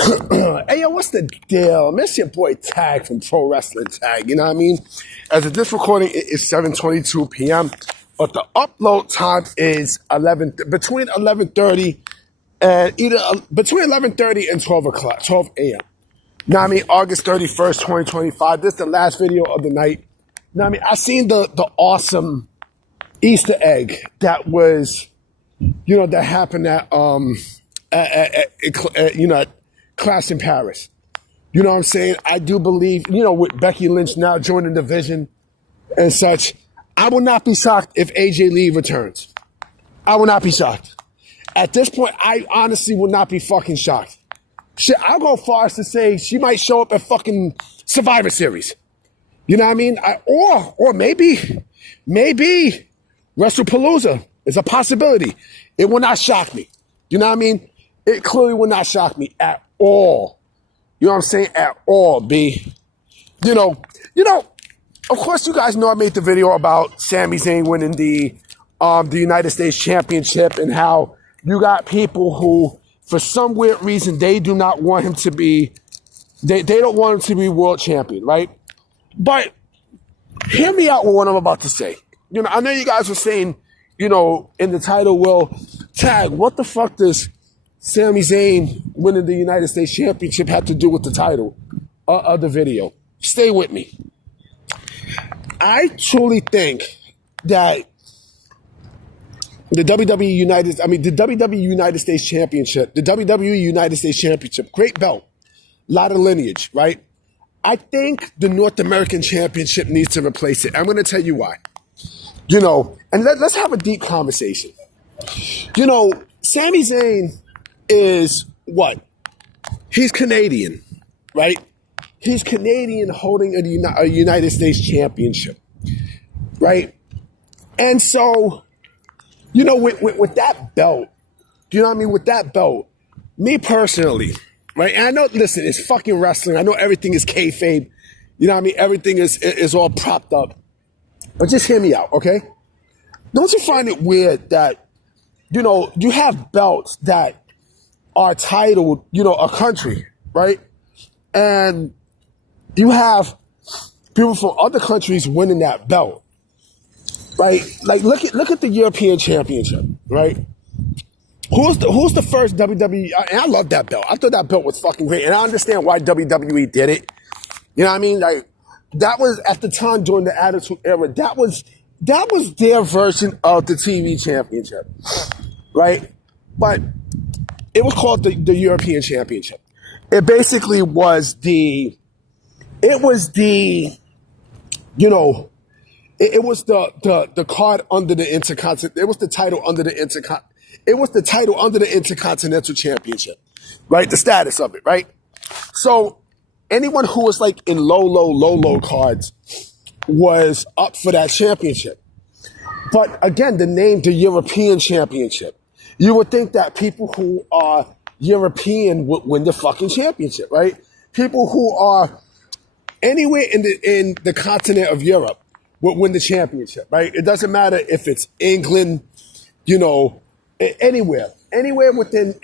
Hey, yo, what's the deal? Miss your boy Tag from Pro Wrestling Tag, you know what I mean? As of this recording, it is 7:22 p.m., but the upload time is between 11:30 and between 11:30 and 12 o'clock, 12 a.m. You know what I mean? August 31st, 2025. This is the last video of the night. You know what I mean? I seen the awesome Easter egg that was, that happened at Clash in Paris. You know what I'm saying? I do believe, with Becky Lynch now joining the division and such, I will not be shocked if AJ Lee returns. I will not be shocked. At this point, I honestly will not be fucking shocked. Shit, I'll go far as to say she might show up at fucking Survivor Series. You know what I mean? Or maybe WrestlePalooza is a possibility. It will not shock me. You know what I mean? It clearly will not shock me at all. You know what I'm saying? At all, B. Of course you guys know I made the video about Sami Zayn winning the United States Championship and how you got people who, for some weird reason, they do not want him to be, they don't want him to be world champion, right? But hear me out with what I'm about to say. I know you guys were saying, in the title, well, Tag, what the fuck does Sami Zayn winning the United States Championship have to do with the title of the video? Stay with me. I truly think that the WWE United States Championship, great belt, lot of lineage, right? I think the North American Championship needs to replace it. I'm going to tell you why. And let's have a deep conversation. Sami Zayn is what? He's Canadian, right? He's Canadian holding a United States Championship, right? And so, with that belt, with that belt, me personally, right? And I know, listen, it's fucking wrestling. I know everything is kayfabe. Everything is all propped up. But just hear me out, okay? Don't you find it weird that, you have belts that are titled, a country, right? And you have people from other countries winning that belt, right? Like, look at the European Championship, right? Who's the first WWE? And I love that belt. I thought that belt was fucking great. And I understand why WWE did it. You know what I mean? Like, that was at the time during the Attitude Era. That was their version of the TV championship, right? But it was called the European Championship. It basically was the card under the Intercontinental. It was the title under the Intercontinental Championship, right? The status of it, right? So anyone who was like in low cards was up for that championship. But again, the name, the European Championship, you would think that people who are European would win the fucking championship, right? People who are anywhere in the continent of Europe would win the championship, right? It doesn't matter if it's England, anywhere within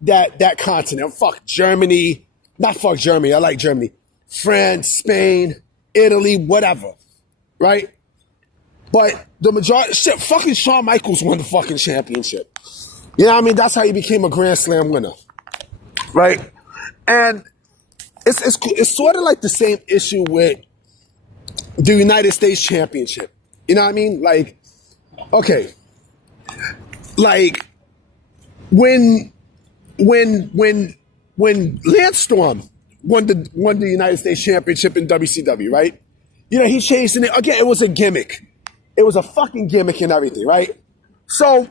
that continent. Fuck Germany. Not fuck Germany. I like Germany. France, Spain, Italy, whatever. Right? But the majority, shit, fucking Shawn Michaels won the fucking championship. You know what I mean? That's how he became a Grand Slam winner. Right? And it's sort of like the same issue with the United States Championship. You know what I mean? Like, okay. Like, when Lance Storm won the United States Championship in WCW, right? He changed it. Again, it was a gimmick. It was a fucking gimmick and everything, right? So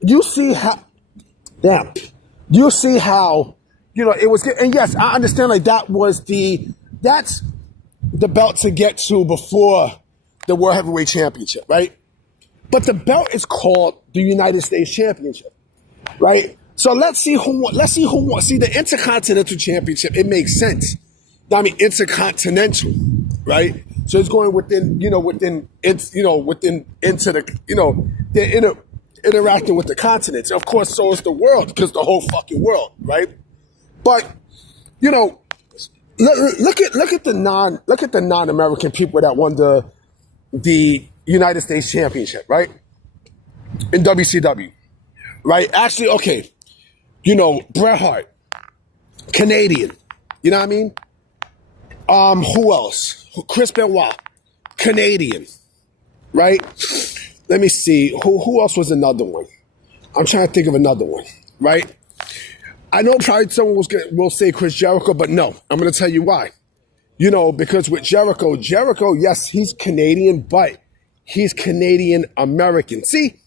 you see how it was. And yes, I understand. Like, that's the belt to get to before the World Heavyweight Championship, right? But the belt is called the United States Championship, right? So let's see who won. See, the Intercontinental Championship, it makes sense. Intercontinental, right? So it's going within into the, interacting with the continents. Of course, so is the world, because the whole fucking world, right? But you know, look at the non-American people that won the United States Championship, right? In WCW, right? Actually, okay, Bret Hart, Canadian. You know what I mean? Who else? Chris Benoit, Canadian, right? Let me see. Who else was another one? I'm trying to think of another one, right? I know probably someone will say Chris Jericho, but no. I'm going to tell you why. Because with Jericho, yes, he's Canadian, but he's Canadian American. See,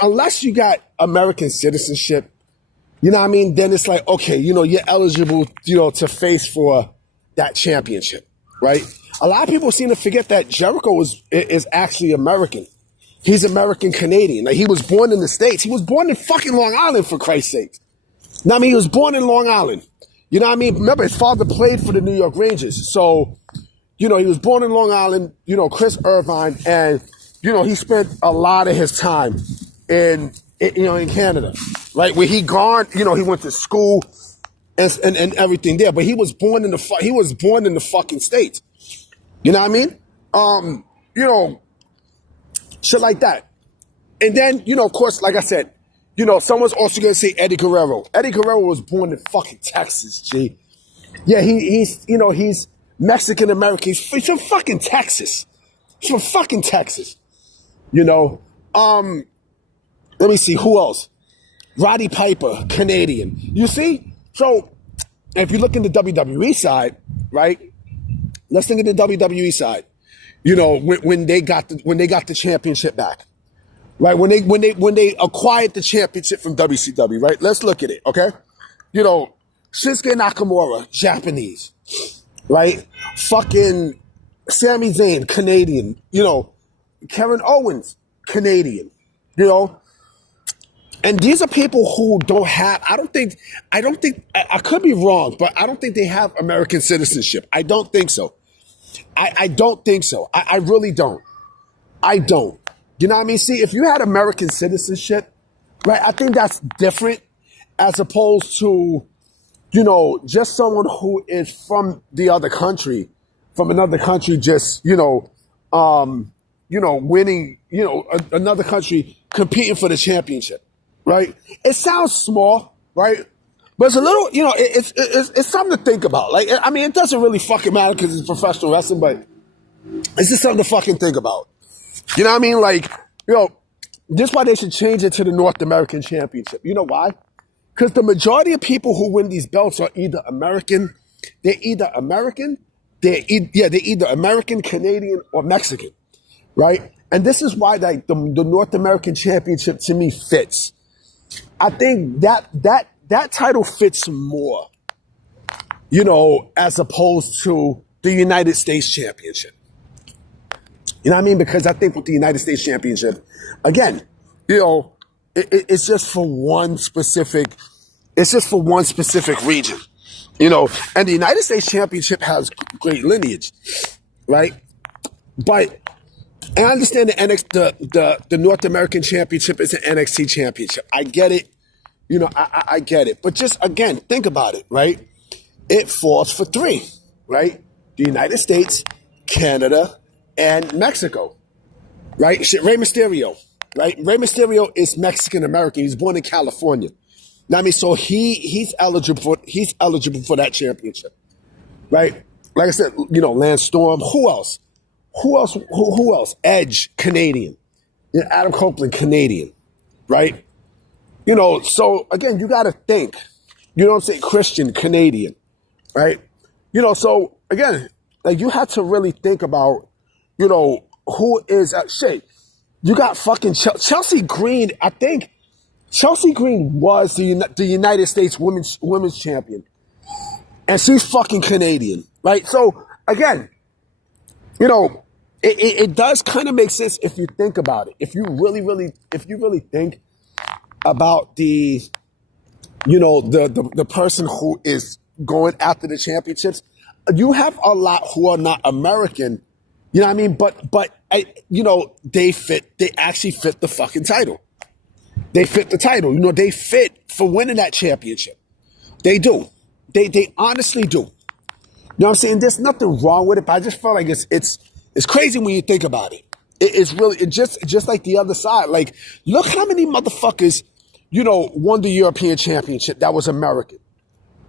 unless you got American citizenship, you know what I mean? Then it's like, okay, you're eligible, to face for that championship, right? A lot of people seem to forget that Jericho is actually American. He's American Canadian. Like, he was born in the States. He was born in fucking Long Island, for Christ's sake. Now, I mean, he was born in Long Island. You know what I mean? Remember, his father played for the New York Rangers. So, he was born in Long Island, Chris Irvine, and, he spent a lot of his time in Canada, right? Where he went to school and everything there. But he was born in the fucking States. You know what I mean? Shit like that. And then, of course, like I said, someone's also going to say Eddie Guerrero. Eddie Guerrero was born in fucking Texas, G. Yeah, he's Mexican American. He's from fucking Texas. He's from fucking Texas. Let me see, who else? Roddy Piper, Canadian. You see? So, if you look in the WWE side, right? Let's think of the WWE side. When they got the championship back, right? When they acquired the championship from WCW, right? Let's look at it, okay? Shinsuke Nakamura, Japanese, right? Fucking Sami Zayn, Canadian. Kevin Owens, Canadian. And these are people who don't have. I don't think. I could be wrong, but I don't think they have American citizenship. I don't think so. I don't think so. I really don't. I don't. You know what I mean? See, if you had American citizenship, right, I think that's different as opposed to, just someone who is from the other country, from another country, just, winning, another country competing for the championship, right? It sounds small, right? But it's a little, it's something to think about. Like, I mean, it doesn't really fucking matter because it's professional wrestling, but it's just something to fucking think about. You know what I mean? Like, this is why they should change it to the North American Championship. You know why? Because the majority of people who win these belts are either American, they're either American, Canadian, or Mexican, right? And this is why the North American Championship to me fits. I think that title fits more, as opposed to the United States Championship. You know what I mean? Because I think with the United States Championship, again, it's just for one specific region, and the United States Championship has great lineage, right? But I understand the North American Championship is an NXT Championship. I get it. I get it. But just, again, think about it, right? It falls for three, right? The United States, Canada, and Mexico, right? Rey Mysterio, right? Rey Mysterio is Mexican-American. He's born in California. Now, I mean, so he's eligible for that championship, right? Like I said, Lance Storm. Who else? Who else? Edge, Canadian. Adam Copeland, Canadian, right? So again, you got to think. You know what I'm saying? Christian, Canadian, right? So again, like, you have to really think about, who is shit. You got fucking Chelsea Green. I think Chelsea Green was the United States women's champion, and she's fucking Canadian, right? So again, it does kind of make sense if you think about it. If you really think about the person who is going after the championships, you have a lot who are not American. You know what I mean? But they actually fit the fucking title. They fit the title. They fit for winning that championship. They do. They honestly do. You know what I'm saying? There's nothing wrong with it, but I just feel like it's crazy when you think about it. It's really just like the other side. Like, look how many motherfuckers, won the European Championship that was American,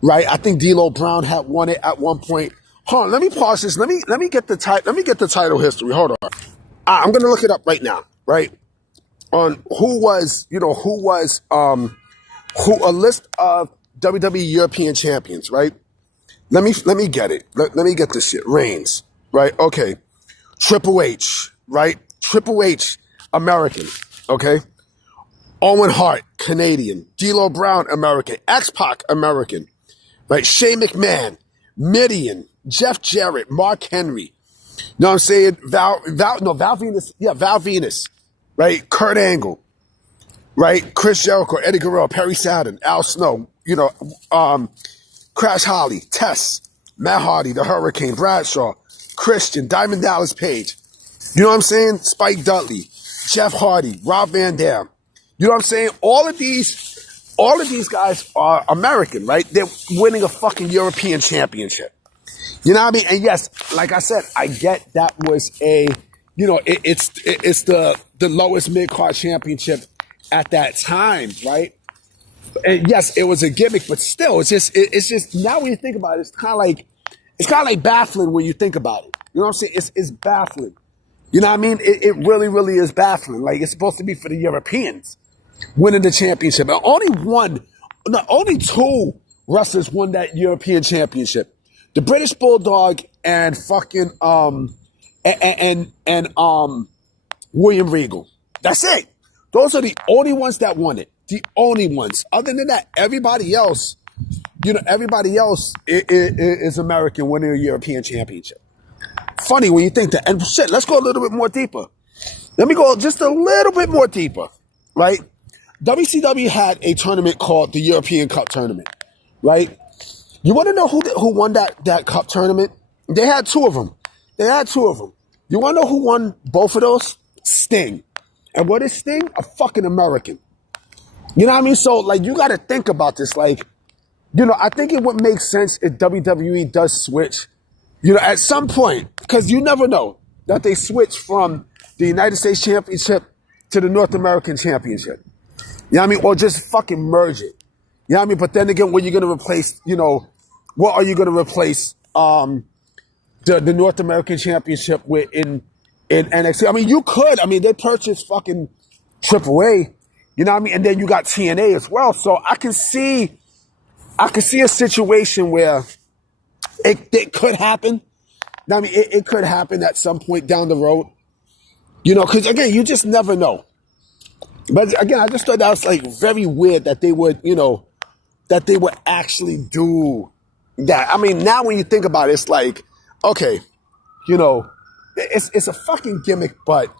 right? I think D'Lo Brown had won it at one point. Hold on, let me pause this. Let me get the title history. Hold on. I'm gonna look it up right now, right? On who a list of WWE European champions, right? Let me get it. Let me get this shit. Reigns, right? Okay. Triple H, right? Triple H, American, okay? Owen Hart, Canadian. D'Lo Brown, American. X-Pac, American, right? Shane McMahon, Mideon, Jeff Jarrett, Mark Henry. You know what I'm saying? Val Venus. Yeah, Val Venus, right? Kurt Angle, right? Chris Jericho, Eddie Guerrero, Perry Saturn, Al Snow, Crash Holly, Tess, Matt Hardy, The Hurricane, Bradshaw, Christian, Diamond Dallas Page. You know what I'm saying? Spike Dudley, Jeff Hardy, Rob Van Dam. You know what I'm saying? All of these guys are American, right? They're winning a fucking European championship. You know what I mean? And yes, like I said, I get that was it's the lowest mid-card championship at that time, right? And yes, it was a gimmick, but still, it's just now when you think about it, it's kind of like baffling when you think about it. You know what I'm saying? It's baffling. You know what I mean? It really, really is baffling. Like, it's supposed to be for the Europeans winning the championship. And only two wrestlers won that European championship. The British Bulldog and fucking William Regal. That's it. Those are the only ones that won it. The only ones. Other than that, everybody else is American winning a European championship. Funny when you think that. And shit, let's go a little bit more deeper. Let me go just a little bit more deeper, right? WCW had a tournament called the European Cup Tournament, right? You want to know who won that cup tournament? They had two of them. You want to know who won both of those? Sting. And what is Sting? A fucking American. You know what I mean? So, like, you got to think about this. Like, I think it would make sense if WWE does switch, at some point, because you never know that they switch from the United States Championship to the North American Championship. You know what I mean? Or just fucking merge it. You know what I mean? But then again, what are you going to replace, what are you going to replace the North American Championship with in NXT? I mean, you could. I mean, they purchased fucking AAA. You know what I mean? And then you got TNA as well. So I can see a situation where it could happen. I mean, it could happen at some point down the road. Because again, you just never know. But again, I just thought that was like very weird that they would, actually do that. I mean, now when you think about it, it's like, okay, it's a fucking gimmick, but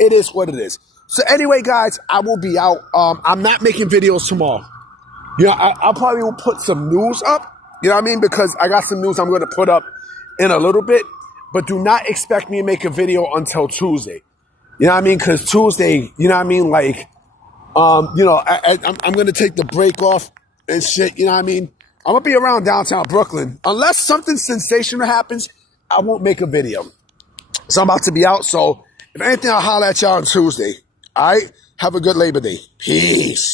it is what it is. So anyway, guys, I will be out. I'm not making videos tomorrow. I'll probably will put some news up. You know what I mean? Because I got some news I'm going to put up in a little bit. But do not expect me to make a video until Tuesday. You know what I mean? Because Tuesday, you know what I mean? Like, I'm going to take the break off and shit. You know what I mean? I'm going to be around downtown Brooklyn. Unless something sensational happens, I won't make a video. So I'm about to be out. So if anything, I'll holler at y'all on Tuesday. All right? Have a good Labor Day. Peace.